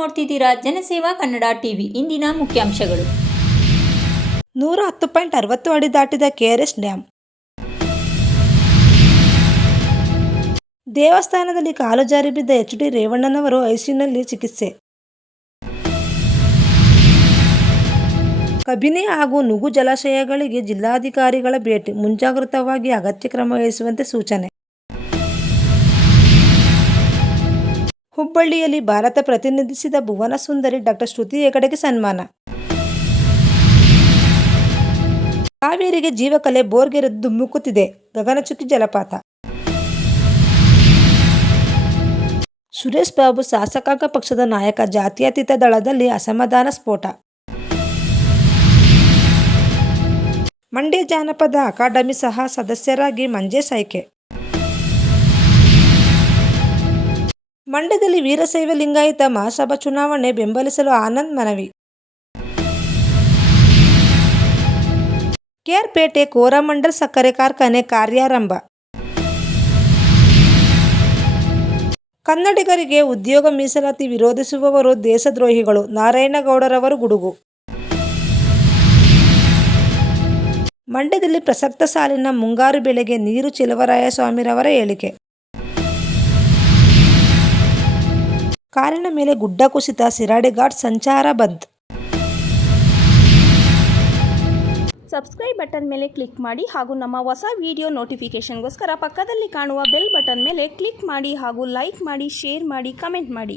ನೋಡ್ತಿದ್ದೀರಾ ಜನಸೇವಾ ಕನ್ನಡ ಟಿವಿ. ಇಂದಿನ ಮುಖ್ಯಾಂಶಗಳು. 110.60 ಅಡಿ ದಾಟಿದ ಕೆಆರ್ಎಸ್ ಡ್ಯಾಂ. ದೇವಸ್ಥಾನದಲ್ಲಿ ಕಾಲು ಜಾರಿ ಬಿದ್ದ ಎಚ್.ಡಿ. ರೇವಣ್ಣನವರು ಐಸಿಯುನಲ್ಲಿ ಚಿಕಿತ್ಸೆ. ಕಬಿನಿ ಹಾಗೂ ನುಗು ಜಲಾಶಯಗಳಿಗೆ ಜಿಲ್ಲಾಧಿಕಾರಿಗಳ ಭೇಟಿ, ಮುಂಜಾಗ್ರತವಾಗಿ ಅಗತ್ಯ ಕ್ರಮ ವಹಿಸುವಂತೆ ಸೂಚನೆ. ಹುಬ್ಬಳ್ಳಿಯಲ್ಲಿ ಭಾರತ ಪ್ರತಿನಿಧಿಸಿದ ಭುವನ ಸುಂದರಿ ಡಾ. ಶ್ರುತಿ ಹೆಗಡೆಗೆ ಸನ್ಮಾನ. ಕಾವೇರಿಗೆ ಜೀವಕಲೆ ಬೋರ್ಗೆರೆದು ಧುಮ್ಮುಕುತ್ತಿದೆ, ಗಗನಚುಕ್ಕಿ ಜಲಪಾತ. ಸುರೇಶ್ ಬಾಬು ಶಾಸಕಾಂಗ ಪಕ್ಷದ ನಾಯಕ, ಜಾತ್ಯತೀತ ದಳದಲ್ಲಿ ಅಸಮಾಧಾನ ಸ್ಫೋಟ. ಮಂಡ್ಯ ಜಾನಪದ ಅಕಾಡೆಮಿ ಸಹ ಸದಸ್ಯರಾಗಿ ಮಂಜೇಶ್ ಆಯ್ಕೆ. ಮಂಡ್ಯದಲ್ಲಿ ವೀರಶೈವ ಲಿಂಗಾಯತ ಮಹಾಸಭಾ ಚುನಾವಣೆ ಬೆಂಬಲಿಸಲು ಆನಂದ್ ಮನವಿ. ಕೇರ್ಪೇಟೆ ಕೋರಮಂಡಲ್ ಸಕ್ಕರೆ ಕಾರ್ಖಾನೆ ಕಾರ್ಯಾರಂಭ. ಕನ್ನಡಿಗರಿಗೆ ಉದ್ಯೋಗ ಮೀಸಲಾತಿ ವಿರೋಧಿಸುವವರು ದೇಶದ್ರೋಹಿಗಳು, ನಾರಾಯಣಗೌಡರವರು ಗುಡುಗು. ಮಂಡ್ಯದಲ್ಲಿ ಪ್ರಸಕ್ತ ಸಾಲಿನ ಮುಂಗಾರು ಬೆಳೆಗೆ ನೀರು, ಚೆಲುವರಾಯಸ್ವಾಮಿರವರ ಹೇಳಿಕೆ. ಕಾರಿನ ಮೇಲೆ ಗುಡ್ಡ ಕುಸಿತ, ಶಿರಾಡಿ ಘಾಟ್ ಸಂಚಾರ ಬಂದ್. ಸಬ್ಸ್ಕ್ರೈಬ್ ಬಟನ್ ಮೇಲೆ ಕ್ಲಿಕ್ ಮಾಡಿ ಹಾಗೂ ನಮ್ಮ ಹೊಸ ವಿಡಿಯೋ ನೋಟಿಫಿಕೇಷನ್ಗೋಸ್ಕರ ಪಕ್ಕದಲ್ಲಿ ಕಾಣುವ ಬೆಲ್ ಬಟನ್ ಮೇಲೆ ಕ್ಲಿಕ್ ಮಾಡಿ ಹಾಗೂ ಲೈಕ್ ಮಾಡಿ, ಶೇರ್ ಮಾಡಿ, ಕಮೆಂಟ್ ಮಾಡಿ.